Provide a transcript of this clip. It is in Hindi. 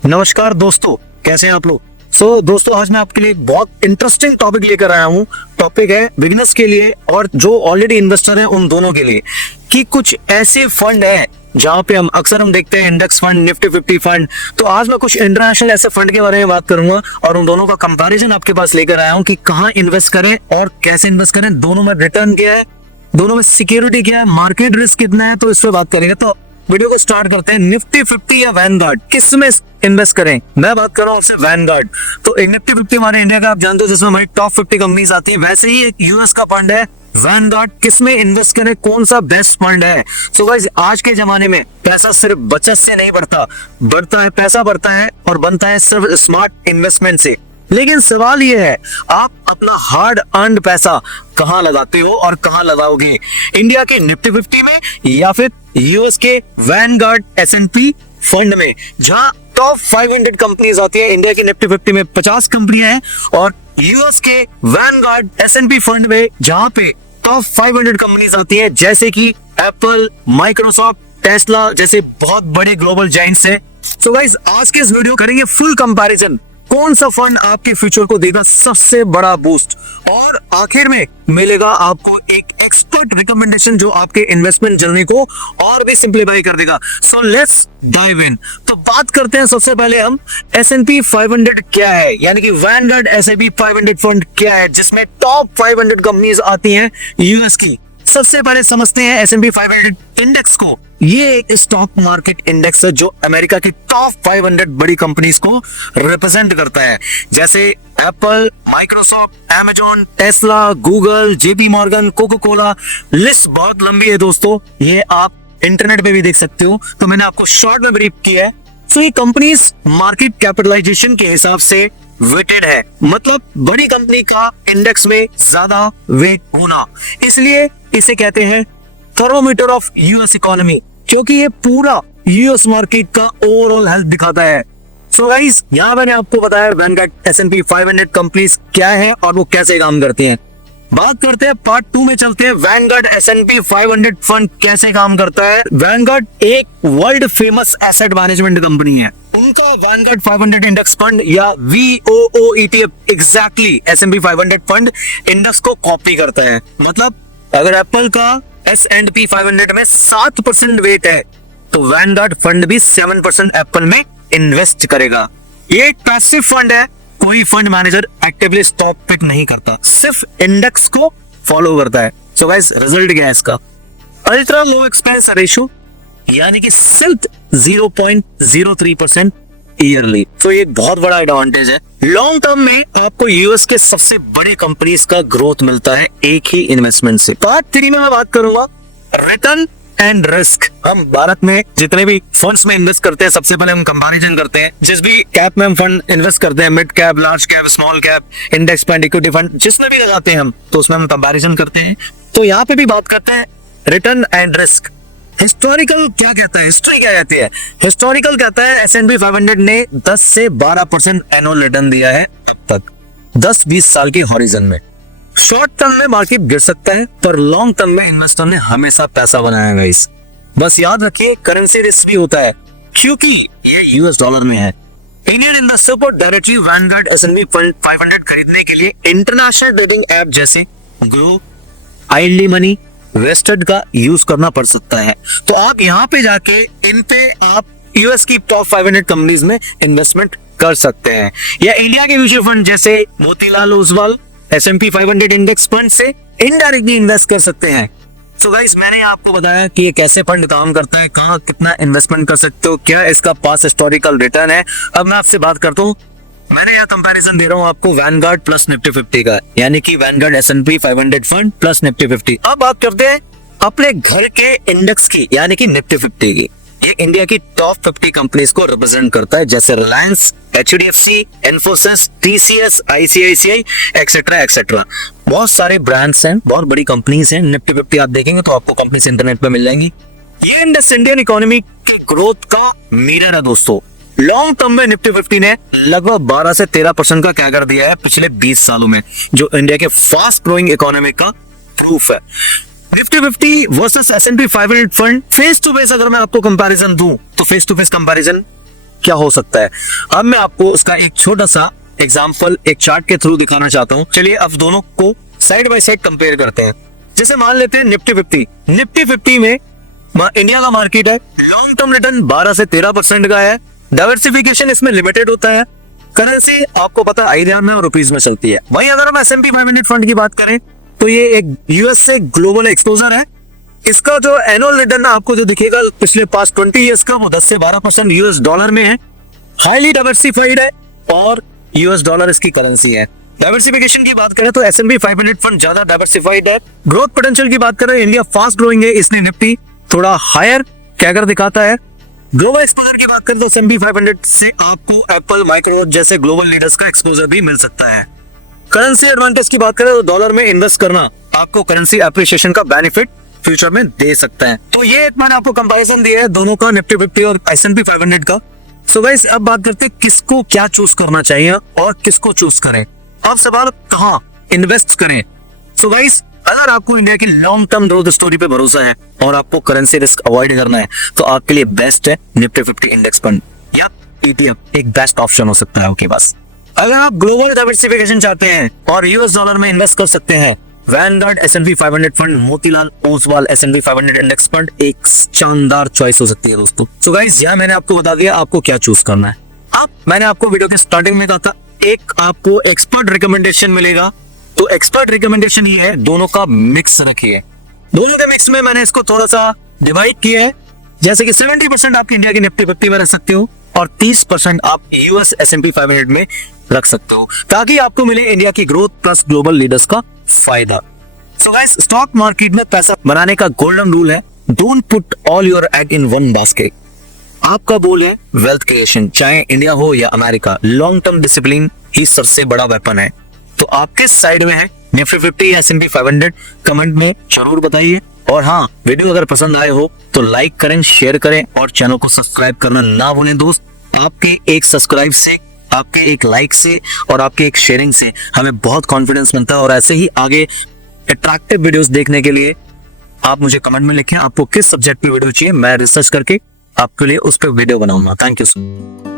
नमस्कार दोस्तों, कैसे हैं आप लोग। दोस्तों, आज मैं आपके लिए एक बहुत इंटरेस्टिंग टॉपिक लेकर आया हूँ। टॉपिक है बिगिनर्स के लिए और जो ऑलरेडी इन्वेस्टर हैं उन दोनों के लिए, कि कुछ ऐसे फंड हैं जहाँ पे हम अक्सर देखते हैं इंडेक्स फंड, निफ्टी 50 फंड। तो आज मैं कुछ इंटरनेशनल ऐसे फंड के बारे में बात करूंगा और उन दोनों का कंपैरिजन आपके पास लेकर आया हूँ कि कहाँ इन्वेस्ट करें और कैसे इन्वेस्ट करें, दोनों में रिटर्न क्या है, दोनों में सिक्योरिटी क्या है, मार्केट रिस्क कितना है, तो इस पे बात करेंगे। तो वीडियो को स्टार्ट करते हैं। निफ्टी 50 या वैनगार्ड, किस में इन्वेस्ट करें? मैं बात कर रहा हूँ वैनगार्ड। तो एक निफ्टी 50 हमारे इंडिया का आप जानते हो जिसमें हमारी टॉप 50 कंपनीज आती है, वैसे ही एक यूएस का फंड है वैनगार्ड। किस में इन्वेस्ट करें, कौन सा बेस्ट फंड है? सो गाइस, आज के जमाने में पैसा सिर्फ बचत से नहीं बढ़ता है, पैसा बढ़ता है और बनता है सिर्फ स्मार्ट इन्वेस्टमेंट से। लेकिन सवाल ये है, आप अपना हार्ड अर्न्ड पैसा कहां लगाते हो और कहां लगाओगे? इंडिया के निफ्टी 50 में या फिर यूएस के वैनगार्ड S&P फंड में, जहां टॉप 500 कंपनीज आती है। इंडिया की निफ्टी 50 में 50 कंपनियां हैं और यूएस के वैनगार्ड S&P फंड में जहां पे टॉप 500 कंपनीज आती है, जैसे कि एप्पल, माइक्रोसॉफ्ट, टेस्ला जैसे बहुत बड़े ग्लोबल जायंट्स हैं। सो गाइस, आज के इस वीडियो करेंगे फुल कंपैरिजन, कौन सा फंड आपके फ्यूचर को देगा सबसे बड़ा बूस्ट, और आखिर में मिलेगा आपको एक एक्सपर्ट रिकमेंडेशन जो आपके इन्वेस्टमेंट जर्नी को और भी सिंप्लीफाई कर देगा। So let's dive in. तो बात करते हैं सबसे पहले हम S&P 500 क्या है, यानी कि वैनगार्ड S&P 500 फंड क्या है, जिसमें टॉप 500 कंपनीज आती हैं यूएस की। सबसे पहले समझते हैं S&P 500 इंडेक्स को। ये एक स्टॉक मार्केट इंडेक्स है जो अमेरिका की टॉप 500 बड़ी कंपनीज को रिप्रेजेंट करता है, जैसे Apple, Microsoft, Amazon, Tesla, Google, JP Morgan, Coca Cola. List बहुत लंबी है दोस्तों, ये आप इंटरनेट पे भी देख सकते हो, तो मैंने आपको शॉर्ट में ब्रीफ किया है। सो ये कंपनीज मार्केट कैपिटलाइजेशन के हिसाब से वेटेड है, मतलब बड़ी कंपनी का इंडेक्स में ज्यादा वेट होना, इसलिए इसे कहते हैं थर्मोमीटर ऑफ यूएस इकोनॉमी, क्योंकि ये पूरा यूएस मार्केट का ओवरऑल हेल्थ दिखाता है। सो गाइस, यहाँ मैंने आपको बताया वैनगार्ड S&P 500 कंपनीज क्या है और वो कैसे काम करती हैं। बात करते हैं पार्ट 2 में, चलते हैं वैनगार्ड S&P 500 फंड कैसे काम करता है। वैनगार्ड एक world famous asset management company है। उनका वैनगार्ड 500 इंडेक्स फंड या VOO ETF exactly S&P 500 fund index को कॉपी करता है। मतलब अगर एप्पल का S&P 500 में 7% वेट है, तो वैनगार्ड फंड भी 7% एप्पल में इन्वेस्ट करेगा। ये एक पैसिव फंड है, कोई fund manager actively stock pick नहीं करता, सिर्फ इंडेक्स को फॉलो करता है। सो गाइस, रिजल्ट क्या है इसका? अल्ट्रा लो एक्सपेंस रेशियो, यानी कि सिर्फ 0.03% ईयरली। तो ये बहुत बड़ा एडवांटेज है। लॉन्ग टर्म में आपको यूएस के सबसे बड़ी कंपनीज का ग्रोथ मिलता है एक ही इन्वेस्टमेंट से। पार्ट 3 में मैं बात करूंगा रिटर्न एंड रिस्क। हम भारत में जितने भी फंड्स में इन्वेस्ट करते हैं, सबसे पहले हम कंपैरिजन करते हैं। जिस भी कैप में हम फंड इन्वेस्ट करते हैं, mid cap, large cap, small cap, index fund, equity fund, जिसमें भी लगाते हैं हम, तो उसमें हम कंपैरिजन करते हैं। तो यहाँ पे भी बात करते हैं रिटर्न एंड रिस्क। हिस्टोरिकल क्या कहता है, हिस्ट्री क्या कहती है? हिस्टोरिकल कहता है S&P 500 ने 10 से 12% एनुअल रिटर्न दिया है तक 10-20 साल के हॉरिजन में। शॉर्ट टर्म में मार्केट गिर सकता है, पर लॉन्ग टर्म में इन्वेस्टर ने हमेशा पैसा बनाया गाइस। बस याद रखिए, करेंसी रिस्क भी होता है क्योंकि ये यूएस डॉलर में है। इंडियन इन्वेस्टर को डायरेक्टली वैनगार्ड S&P 500 खरीदने के लिए इंटरनेशनल ट्रेडिंग ऐप जैसे ग्रो, आइडली मनी, वेस्टेड का यूज करना पड़ सकता है। तो आप यहाँ पे जाके इन पे आप यूएस की टॉप 500 कंपनीज में इन्वेस्टमेंट कर सकते हैं, या इंडिया के म्यूचुअल फंड जैसे Motilal Oswal S&P 500 index fund से इनडायरेक्टली इन्वेस्ट कर सकते हैं। सो गाइस, मैंने आपको बताया कि ये कैसे फंड काम करता है, कहाँ कितना इन्वेस्टमेंट कर सकते हो, क्या इसका पास हिस्टोरिकल रिटर्न है। अब मैं आपसे बात करता हूँ, मैंने यह कंपैरिजन दे रहा हूँ आपको वैनगार्ड प्लस निफ्टी 50 का, यानी कि Vanguard S&P 500 fund plus Nifty 50। अब बात करते हैं अपने घर के इंडेक्स की, यानी कि निफ्टी 50 की। ये इंडिया की टॉप 50 कंपनीज को रिप्रेजेंट करता है, जैसे Reliance, HDFC, Infosys, TCS, ICICI etcetera etcetera. बहुत सारे ब्रांड्स हैं, बहुत बड़ी कंपनीज हैं। निफ्टी 50 आप देखेंगे तो आपको कंपनीज इंटरनेट पे मिल जाएंगी। ये इंडेक्स इंडियन इकोनॉमी की ग्रोथ का मिरर है दोस्तों। लॉन्ग टर्म में निफ्टी 50 ने लगभग 12 से 13% का कैगर दिया है पिछले 20 सालों में, जो इंडिया के फास्ट ग्रोइंग इकोनॉमी का प्रूफ है। Nifty 50 versus S&P 500 fund face to face अगर मैं आपको कंपैरिजन दूं, तो फेस टू फेस कंपैरिजन क्या हो सकता है। अब मैं आपको उसका एक छोटा सा एग्जाम्पल एक चार्ट के थ्रू दिखाना चाहता हूँ। चलिए अब दोनों को साइड बाय साइड कंपेयर करते हैं। जैसे मान लेते हैं निफ्टी 50। निफ्टी 50 में इंडिया का मार्केट है, लॉन्ग टर्म रिटर्न 12 से 13% का है। डाइवर्सिफिकेशन इसमें लिमिटेड होता है। करेंसी आपको पता है INR में और रुपीज में चलती है। वहीं अगर हम S&P 500 फंड की बात करें तो ये एक यूएस से ग्लोबल एक्सपोजर है। इसका जो एनुअल रिटर्न आपको जो दिखेगा पिछले पास्ट 20 ईयर्स का, वो 10 से 12% यूएस डॉलर में है। हाईली डाइवर्सिफाइड है और यूएस डॉलर इसकी करेंसी है। डाइवर्सिफिकेशन की बात करें तो S&P 500 फंड ज्यादा डाइवर्सिफाइड है। ग्रोथ पोटेंशियल की बात करें, इंडिया फास्ट ग्रोइंग है, इसलिए निफ्टी थोड़ा हायर कैगर दिखाता है। ग्लोबल एक्सपोजर की बात करें तो S&P 500 से आपको एप्पल, माइक्रोसॉफ्ट जैसे ग्लोबल लीडर्स का एक्सपोजर भी मिल सकता है। करेंसी एडवांटेज की बात करें तो डॉलर में इन्वेस्ट करना आपको करेंसी एप्रिसिएशन का बेनिफिट फ्यूचर में दे सकता है। तो ये मैंने आपको कंपैरिजन दिया है दोनों का, निफ्टी 50 और S&P 500 का। सो गाइस अब बात करते हैं किसको क्या चूज करना चाहिए और किसको चूज करें। अब सवाल कहां इन्वेस्ट करें। सो गाइस अगर आपको इंडिया की लॉन्ग टर्म ग्रोथ स्टोरी पे भरोसा है और आपको करेंसी रिस्क अवॉइड करना है तो आपके लिए बेस्ट है निफ्टी 50 इंडेक्स फंड या ETF एक बेस्ट ऑप्शन हो सकता है आपके पास। अगर आप ग्लोबल डाइवर्सिफिकेशन चाहते हैं और यूएस डॉलर में इन्वेस्ट कर सकते हैं, Vanguard S&P 500 fund, Motilal Oswal S&P 500 index fund एक शानदार चॉइस हो सकती है दोस्तों। सो गाइस यहाँ मैंने आपको बता दिया आपको क्या चूज करना है। अब मैंने आपको वीडियो के स्टार्टिंग में कहा था एक आपको एक्सपर्ट रिकमेंडेशन मिलेगा, तो एक्सपर्ट रिकमेंडेशन ये है दोनों का मिक्स रखिए। दोनों के मिक्स में मैंने इसको थोड़ा सा डिवाइड किया है, जैसे कि 70% आप इंडिया की निफ्टी 50 में रख सकते हो और 30% आप यूएस S&P 500 में रख सकते हो, ताकि आपको मिले इंडिया की ग्रोथ प्लस ग्लोबल लीडर्स का फायदा। सो गाइस स्टॉक मार्केट में पैसा बनाने का गोल्डन रूल है, don't put all your egg in one basket. आपका गोल है वेल्थ क्रिएशन, चाहे इंडिया हो या अमेरिका, लॉन्ग टर्म डिसिप्लिन ही सबसे बड़ा वेपन है। तो आप किस साइड में है, निफ्टी 50 या S&P 500, कमेंट में जरूर बताइए। और हाँ, वीडियो अगर पसंद आए हो तो लाइक करें, शेयर करें और चैनल को सब्सक्राइब करना ना भूलें दोस्त। आपके एक सब्सक्राइब से, आपके एक लाइक से और आपके एक शेयरिंग से हमें बहुत कॉन्फिडेंस मिलता है। और ऐसे ही आगे अट्रैक्टिव वीडियोस देखने के लिए आप मुझे कमेंट में लिखें आपको किस सब्जेक्ट पे वीडियो चाहिए, मैं रिसर्च करके आपके लिए उस पर वीडियो बनाऊंगा। Thank you so much.